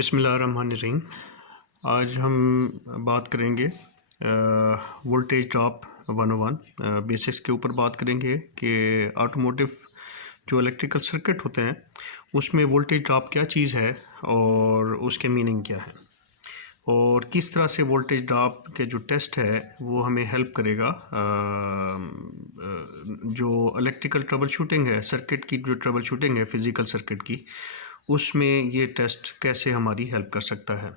बिस्मिल्लाहिर्रहमानिर्रहीम। आज हम बात करेंगे वोल्टेज ड्रॉप 101 बेसिक्स के ऊपर बात करेंगे कि ऑटोमोटिव जो इलेक्ट्रिकल सर्किट होते हैं उसमें वोल्टेज ड्रॉप क्या चीज़ है और उसके मीनिंग क्या है और किस तरह से वोल्टेज ड्रॉप के जो टेस्ट है वो हमें हेल्प करेगा। जो इलेक्ट्रिकल ट्रबल शूटिंग है, सर्किट की जो ट्रबल शूटिंग है फिज़िकल सर्किट की, उसमें ये टेस्ट कैसे हमारी हेल्प कर सकता है।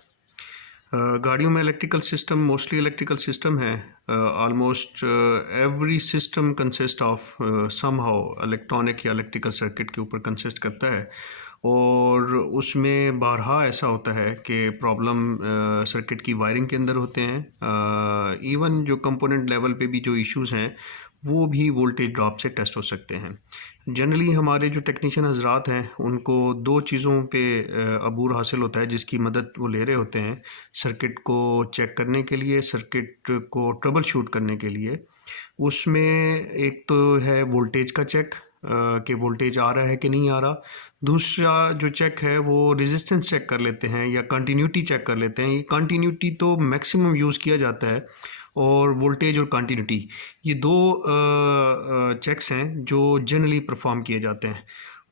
गाड़ियों में electrical system mostly electrical system है। Almost every system consist of somehow electronic या इलेक्ट्रिकल सर्किट के ऊपर कंसिस्ट करता है और उसमें बारहा ऐसा होता है कि प्रॉब्लम सर्किट की वायरिंग के अंदर होते हैं। इवन जो कंपोनेंट लेवल पे भी जो इश्यूज़ हैं वो भी वोल्टेज ड्रॉप से टेस्ट हो सकते हैं। जनरली हमारे जो टेक्नीशियन हजरात हैं उनको दो चीज़ों पे अबूर हासिल होता है जिसकी मदद वो ले रहे होते हैं सर्किट को चेक करने के लिए, सर्किट को ट्रबल शूट करने के लिए। उसमें एक तो है वोल्टेज का चेक कि वोल्टेज आ रहा है कि नहीं आ रहा। दूसरा जो चेक है वो रेजिस्टेंस चेक कर लेते हैं या कंटिन्यूटी चेक कर लेते हैं। ये कंटिन्यूटी तो मैक्सिमम यूज़ किया जाता है और वोल्टेज और कंटिन्यूटी ये दो चेक्स हैं जो जनरली परफॉर्म किए जाते हैं।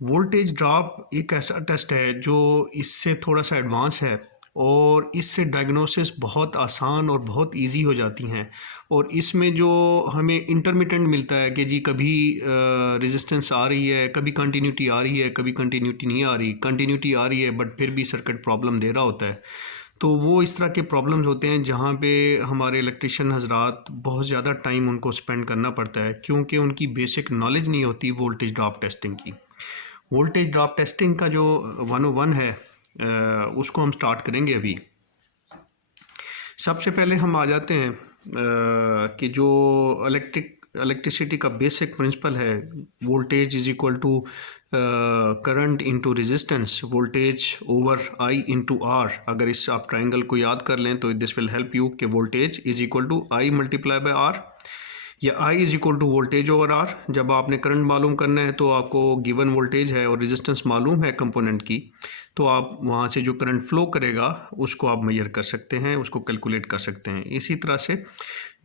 वोल्टेज ड्रॉप एक ऐसा टेस्ट है जो इससे थोड़ा सा एडवांस है और इससे डायग्नोसिस बहुत आसान और बहुत इजी हो जाती हैं और इसमें जो हमें इंटरमिटेंट मिलता है कि जी कभी रेजिस्टेंस आ रही है, कभी कंटिन्यूटी आ रही है, कभी कंटिन्यूटी नहीं आ रही, कंटिन्यूटी आ रही है बट फिर भी सर्किट प्रॉब्लम दे रहा होता है। तो वो इस तरह के प्रॉब्लम्स होते हैं जहाँ पे हमारे इलेक्ट्रिशियन हजरात बहुत ज़्यादा टाइम उनको स्पेंड करना पड़ता है क्योंकि उनकी बेसिक नॉलेज नहीं होती वोल्टेज ड्रॉप टेस्टिंग की। वोल्टेज ड्रॉप टेस्टिंग का जो 101 है उसको हम स्टार्ट करेंगे अभी। सबसे पहले हम आ जाते हैं कि जो इलेक्ट्रिसिटी का बेसिक प्रिंसिपल है, voltage is equal to current into resistance, voltage over I into R. अगर इस आप ट्राइंगल को याद कर लें तो दिस विल हेल्प यू कि voltage is equal to I multiply by R या I is equal to voltage over R. जब आपने करंट मालूम करना है तो आपको गिवन वोल्टेज है और रेजिस्टेंस मालूम है कंपोनेंट की, तो आप वहाँ से जो करंट फ्लो करेगा उसको आप मेजर कर सकते हैं, उसको कैलकुलेट कर सकते हैं। इसी तरह से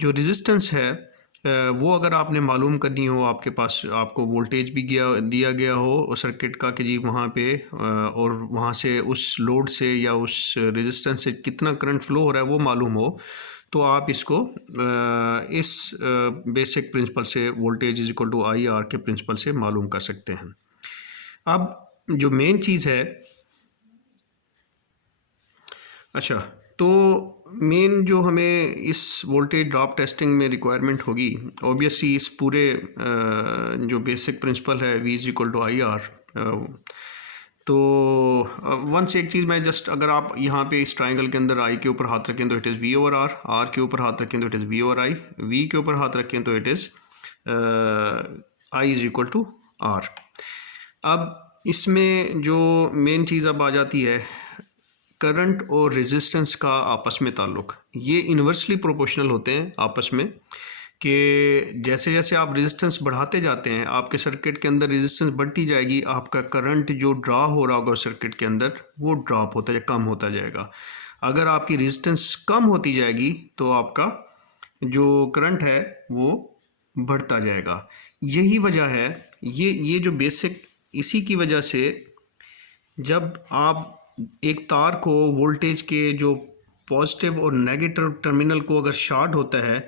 जो रेजिस्टेंस है वो अगर आपने मालूम करनी हो, आपके पास आपको वोल्टेज भी दिया गया हो सर्किट का कि जी वहाँ पे और वहाँ से उस लोड से या उस रेजिस्टेंस से कितना करंट फ्लो हो रहा है वो मालूम हो, तो आप इसको इस बेसिक प्रिंसिपल से voltage is equal to I R के प्रिंसिपल से मालूम कर सकते हैं। अब जो मेन चीज़ है, अच्छा तो मेन जो हमें इस वोल्टेज ड्रॉप टेस्टिंग में रिक्वायरमेंट होगी, ऑब्वियसली इस पूरे जो बेसिक प्रिंसिपल है V is equal to I R. तो वंस एक चीज़ मैं जस्ट, अगर आप यहाँ पे इस ट्राइंगल के अंदर आई के ऊपर हाथ रखें तो it is V over R, R के ऊपर हाथ रखें तो it is V over I, V के ऊपर हाथ रखें तो it is I is equal to R. अब इसमें जो मेन चीज़ अब आ जाती है करंट और रेजिस्टेंस का आपस में ताल्लुक़। ये इन्वर्सली प्रोपोर्शनल होते हैं आपस में कि जैसे जैसे आप रेजिस्टेंस बढ़ाते जाते हैं आपके सर्किट के अंदर रेजिस्टेंस बढ़ती जाएगी, आपका करंट जो ड्रा हो रहा होगा सर्किट के अंदर वो ड्रॉप होता कम होता जाएगा। अगर आपकी रेजिस्टेंस कम होती जाएगी तो आपका जो करंट है वो बढ़ता जाएगा। यही वजह है, ये जो बेसिक, इसी की वजह से जब आप एक तार को वोल्टेज के जो पॉजिटिव और नेगेटिव टर्मिनल को अगर शॉर्ट होता है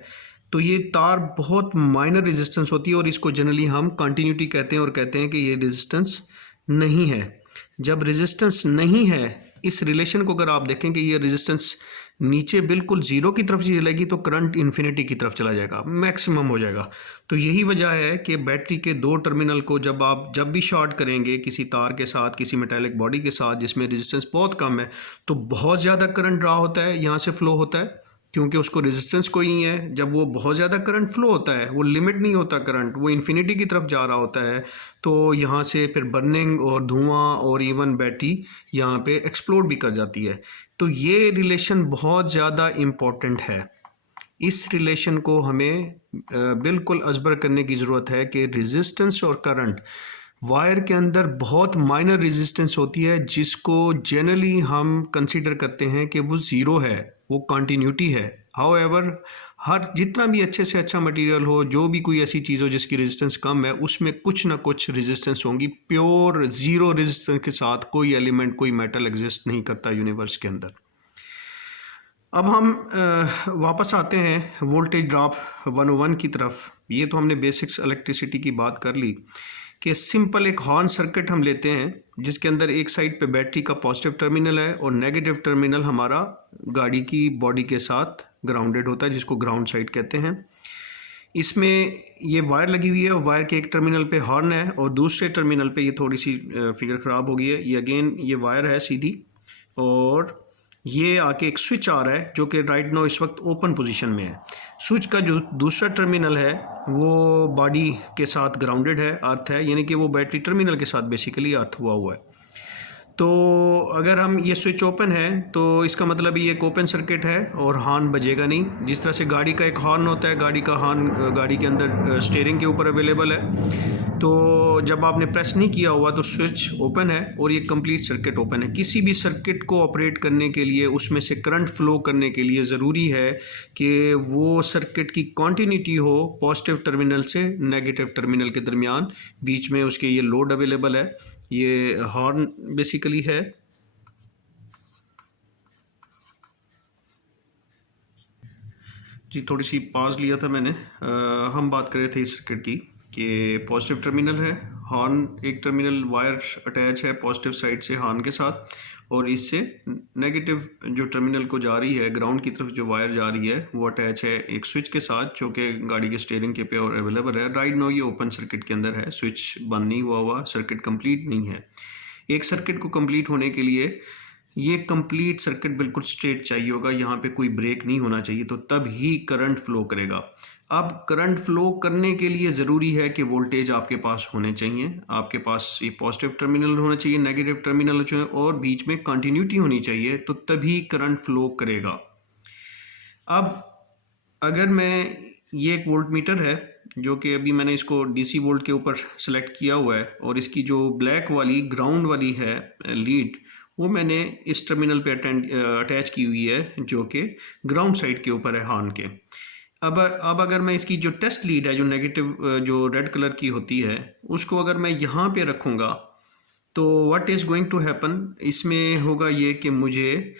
तो ये तार बहुत माइनर रेजिस्टेंस होती है और इसको जनरली हम कंटिन्यूटी कहते हैं और कहते हैं कि ये रेजिस्टेंस नहीं है। जब रेजिस्टेंस नहीं है, इस रिलेशन को अगर आप देखें कि ये रेजिस्टेंस नीचे बिल्कुल ज़ीरो की तरफ चलेगी तो करंट इन्फिनिटी की तरफ चला जाएगा, मैक्सिमम हो जाएगा। तो यही वजह है कि बैटरी के दो टर्मिनल को जब भी शॉर्ट करेंगे किसी तार के साथ, किसी मेटालिक बॉडी के साथ जिसमें रेजिस्टेंस बहुत कम है, तो बहुत ज़्यादा करंट ड्रा होता है, यहाँ से फ्लो होता है क्योंकि उसको रेजिस्टेंस कोई नहीं है। जब वो बहुत ज़्यादा करंट फ्लो होता है, वो लिमिट नहीं होता करंट, वो इन्फिनिटी की तरफ जा रहा होता है, तो यहाँ से फिर बर्निंग और धुआं और इवन बैटरी यहाँ पे एक्सप्लोड भी कर जाती है। तो ये रिलेशन बहुत ज़्यादा इम्पॉर्टेंट है। इस रिलेशन को हमें बिल्कुल अजबर करने की ज़रूरत है कि रेजिस्टेंस और करंट वायर के अंदर बहुत माइनर रेजिस्टेंस होती है जिसको जनरली हम कंसीडर करते हैं कि वो ज़ीरो है, वो कंटिन्यूटी है। हाउएवर हर जितना भी अच्छे से अच्छा मटेरियल हो, जो भी कोई ऐसी चीज़ हो जिसकी रेजिस्टेंस कम है, उसमें कुछ ना कुछ रेजिस्टेंस होंगी। प्योर ज़ीरो रेजिस्टेंस के साथ कोई एलिमेंट, कोई मेटल एग्जिस्ट नहीं करता यूनिवर्स के अंदर। अब हम वापस आते हैं वोल्टेज ड्रॉप 101 की तरफ। ये तो हमने बेसिक्स इलेक्ट्रिसिटी की बात कर ली कि सिंपल एक हॉर्न सर्किट हम लेते हैं जिसके अंदर एक साइड पे बैटरी का पॉजिटिव टर्मिनल है और नेगेटिव टर्मिनल हमारा गाड़ी की बॉडी के साथ ग्राउंडेड होता है, जिसको ग्राउंड साइड कहते हैं। इसमें ये वायर लगी हुई है और वायर के एक टर्मिनल पे हॉर्न है और दूसरे टर्मिनल पे ये थोड़ी सी फिगर ख़राब हो गई है। ये अगेन ये वायर है सीधी और ये आके एक स्विच आ रहा है जो कि राइट नाउ इस वक्त ओपन पोजीशन में है। स्विच का जो दूसरा टर्मिनल है वो बॉडी के साथ ग्राउंडेड है, अर्थ है, यानी कि वो बैटरी टर्मिनल के साथ बेसिकली अर्थ हुआ है। तो अगर हम ये स्विच ओपन है तो इसका मतलब ये एक ओपन सर्किट है और हॉर्न बजेगा नहीं। जिस तरह से गाड़ी का एक हॉर्न होता है, गाड़ी का हॉर्न गाड़ी के अंदर स्टीयरिंग के ऊपर अवेलेबल है। तो जब आपने प्रेस नहीं किया हुआ तो स्विच ओपन है और ये कंप्लीट सर्किट ओपन है। किसी भी सर्किट को ऑपरेट करने के लिए, उसमें से करंट फ्लो करने के लिए ज़रूरी है कि वो सर्किट की कॉन्टीन्यूटी हो पॉजिटिव टर्मिनल से नेगेटिव टर्मिनल के दरमियान, बीच में उसके ये लोड अवेलेबल है। ये हॉर्न बेसिकली है। जी थोड़ी सी पॉज लिया था मैंने। हम बात कर रहे थे इस सर्किट की कि पॉजिटिव टर्मिनल है, हॉर्न एक टर्मिनल वायर अटैच है पॉजिटिव साइड से हॉर्न के साथ, और इससे नेगेटिव जो टर्मिनल को जा रही है ग्राउंड की तरफ जो वायर जा रही है वो अटैच है एक स्विच के साथ जो कि गाड़ी के स्टीयरिंग के पे और अवेलेबल है। राइट नाउ ये ओपन सर्किट के अंदर है, स्विच बंद नहीं हुआ, सर्किट कंप्लीट नहीं है। एक सर्किट को कंप्लीट होने के लिए ये कंप्लीट सर्किट बिल्कुल स्ट्रेट चाहिए होगा, यहाँ पे कोई ब्रेक नहीं होना चाहिए, तो तब ही करंट फ्लो करेगा। अब करंट फ्लो करने के लिए ज़रूरी है कि वोल्टेज आपके पास होने चाहिए, आपके पास ये पॉजिटिव टर्मिनल होना चाहिए, नेगेटिव टर्मिनल चाहिए और बीच में कंटिन्यूटी होनी चाहिए, तो तभी करंट फ्लो करेगा। अब अगर मैं ये एक वोल्ट मीटर है जो कि अभी मैंने इसको डीसी वोल्ट के ऊपर सेलेक्ट किया हुआ है और इसकी जो ब्लैक वाली ग्राउंड वाली है लीड वो मैंने इस टर्मिनल पे अटैच की हुई है जो कि ग्राउंड साइड के ऊपर है हॉर्न के। अब अगर मैं इसकी जो टेस्ट लीड है जो नेगेटिव जो रेड कलर की होती है उसको अगर मैं यहाँ पे रखूँगा तो what is going to happen, इसमें होगा ये कि मुझे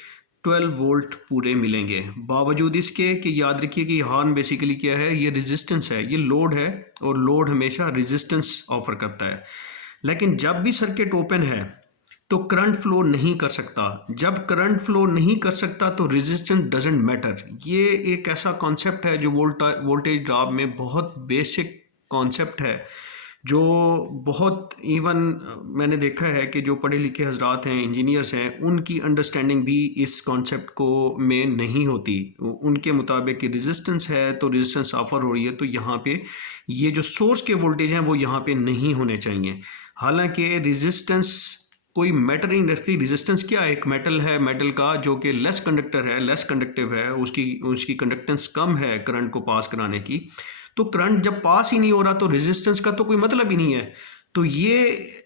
12 वोल्ट पूरे मिलेंगे। बावजूद इसके कि याद रखिए कि हॉर्न बेसिकली क्या है, ये रेजिस्टेंस है, ये लोड है और लोड हमेशा रेजिस्टेंस ऑफर करता है। लेकिन जब भी सर्किट ओपन है तो करंट फ्लो नहीं कर सकता। जब करंट फ्लो नहीं कर सकता तो रेजिस्टेंस डजंट मैटर। ये एक ऐसा कॉन्सेप्ट है जो वोल्टेज ड्रॉप में बहुत बेसिक कॉन्सेप्ट है, जो बहुत इवन मैंने देखा है कि जो पढ़े लिखे हजरात हैं, इंजीनियर्स हैं, उनकी अंडरस्टैंडिंग भी इस कॉन्सेप्ट को में नहीं होती। उनके मुताबिक कि रेजिस्टेंस है तो रेजिस्टेंस ऑफर हो रही है, तो यहाँ पे ये जो सोर्स के वोल्टेज हैं वो यहाँ पे नहीं होने चाहिए। हालांकि रेजिस्टेंस कोई मैटर नहीं रखती। रेजिस्टेंस क्या है, एक मेटल है, मेटल का जो कि लेस कंडक्टर है, लेस कंडक्टिव है, उसकी कंडक्टेंस कम है करंट को पास कराने की। तो करंट जब पास ही नहीं हो रहा तो रेजिस्टेंस का तो कोई मतलब ही नहीं है। तो ये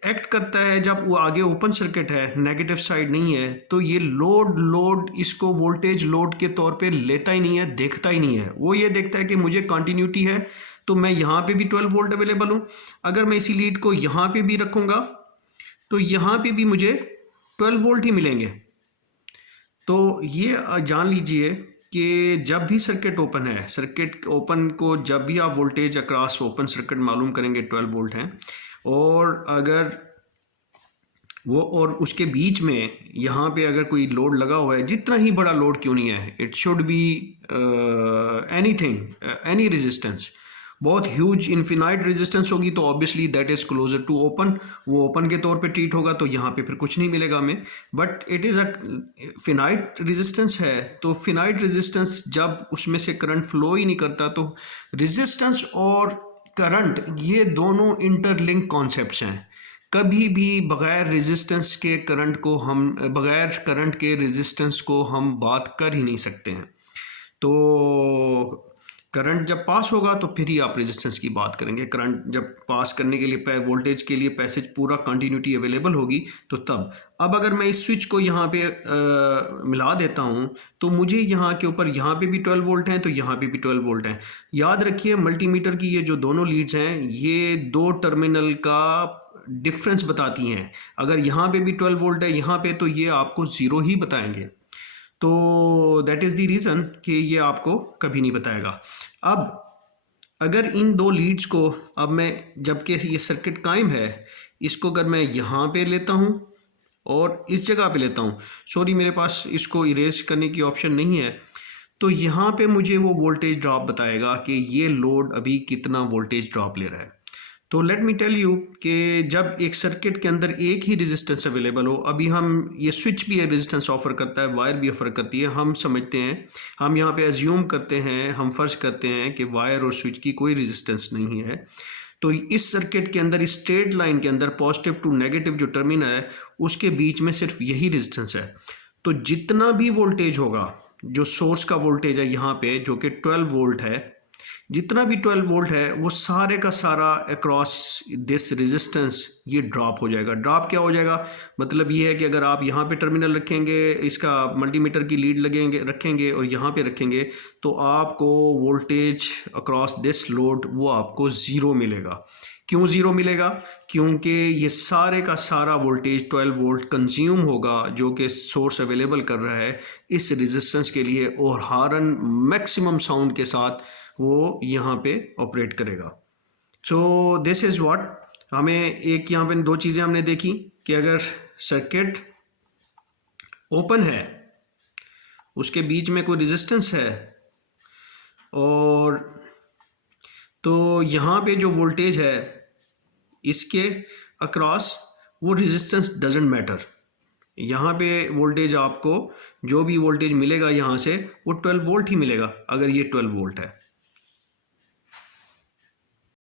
एक्ट करता है जब वो आगे ओपन सर्किट है, नेगेटिव साइड नहीं है, तो ये लोड इसको वोल्टेज लोड के तौर पे लेता ही नहीं है, देखता ही नहीं है। वो ये देखता है कि मुझे कंटिन्यूटी है तो मैं यहाँ पे भी 12 वोल्ट अवेलेबल हूँ। अगर मैं इसी लीड को यहाँ पे भी रखूँगा तो यहाँ पे भी मुझे 12 वोल्ट ही मिलेंगे। तो ये जान लीजिए कि जब भी सर्किट ओपन है, सर्किट ओपन को जब भी आप वोल्टेज अक्रॉस ओपन सर्किट मालूम करेंगे 12 वोल्ट हैं, और अगर वो और उसके बीच में यहाँ पे अगर कोई लोड लगा हुआ है, जितना ही बड़ा लोड क्यों नहीं है, it should be anything, any resistance, बहुत ह्यूज इन्फिनाइट रेजिस्टेंस होगी तो obviously that is closer to open, वो ओपन के तौर पे ट्रीट होगा, तो यहाँ पे फिर कुछ नहीं मिलेगा हमें। But it is a finite resistance है, तो फिनाइट रेजिस्टेंस जब उसमें से करंट फ्लो ही नहीं करता, तो रेजिस्टेंस और करंट ये दोनों इंटरलिंक कॉन्सेप्ट्स हैं। कभी भी बग़ैर रेजिस्टेंस के करंट को हम, बग़ैर करंट के रेजिस्टेंस को हम बात कर ही नहीं सकते हैं। तो करंट जब पास होगा तो फिर ही आप रेजिस्टेंस की बात करेंगे। करंट जब पास करने के लिए वोल्टेज के लिए पैसेज पूरा कंटिन्यूटी अवेलेबल होगी तो तब। अब अगर मैं इस स्विच को यहाँ पे मिला देता हूँ तो मुझे यहाँ के ऊपर यहाँ पे भी 12 वोल्ट हैं तो यहाँ पे भी 12 वोल्ट हैं। याद रखिए मल्टीमीटर की ये जो दोनों लीड्स हैं ये दो टर्मिनल का डिफरेंस बताती हैं। अगर यहाँ पे भी 12 वोल्ट है यहाँ पे तो ये आपको ज़ीरो ही बताएंगे। तो दैट इज़ द रीज़न कि ये आपको कभी नहीं बताएगा। अब अगर इन दो लीड्स को अब मैं जबकि ये सर्किट कायम है इसको अगर मैं यहाँ पे लेता हूँ और इस जगह पे लेता हूँ, सॉरी मेरे पास इसको इरेज करने की ऑप्शन नहीं है, तो यहाँ पे मुझे वो वोल्टेज ड्रॉप बताएगा कि ये लोड अभी कितना वोल्टेज ड्रॉप ले रहा है। तो लेट मी टेल यू कि जब एक सर्किट के अंदर एक ही रेजिस्टेंस अवेलेबल हो, अभी हम ये स्विच भी रेजिस्टेंस ऑफर करता है, वायर भी ऑफर करती है, हम समझते हैं, हम यहाँ पे एज्यूम करते हैं, हम फर्ज करते हैं कि वायर और स्विच की कोई रेजिस्टेंस नहीं है। तो इस सर्किट के अंदर इस स्ट्रेट लाइन के अंदर पॉजिटिव टू नेगेटिव जो टर्मिनल है उसके बीच में सिर्फ यही रेजिस्टेंस है। तो जितना भी वोल्टेज होगा, जो सोर्स का वोल्टेज है यहाँ पे जो कि 12 वोल्ट है, जितना भी 12 वोल्ट है वो सारे का सारा अक्रॉस दिस रेजिस्टेंस ये ड्रॉप हो जाएगा। ड्रॉप क्या हो जाएगा, मतलब ये है कि अगर आप यहाँ पे टर्मिनल रखेंगे, इसका मल्टीमीटर की लीड रखेंगे और यहाँ पे रखेंगे तो आपको वोल्टेज अक्रॉस दिस लोड वो आपको ज़ीरो मिलेगा। क्यों ज़ीरो मिलेगा? क्योंकि ये सारे का सारा वोल्टेज 12 वोल्ट कंज्यूम होगा जो कि सोर्स अवेलेबल कर रहा है इस रेजिस्टेंस के लिए, और हारन मैक्सिमम साउंड के साथ वो यहाँ पे ऑपरेट करेगा। सो दिस इज़ व्हाट हमें एक यहाँ पे दो चीज़ें हमने देखी कि अगर सर्किट ओपन है उसके बीच में कोई रेजिस्टेंस है और तो यहाँ पे जो वोल्टेज है इसके अक्रॉस वो रेजिस्टेंस डजेंट मैटर। यहाँ पे वोल्टेज आपको जो भी वोल्टेज मिलेगा यहाँ से वो 12 वोल्ट ही मिलेगा अगर ये 12 वोल्ट है।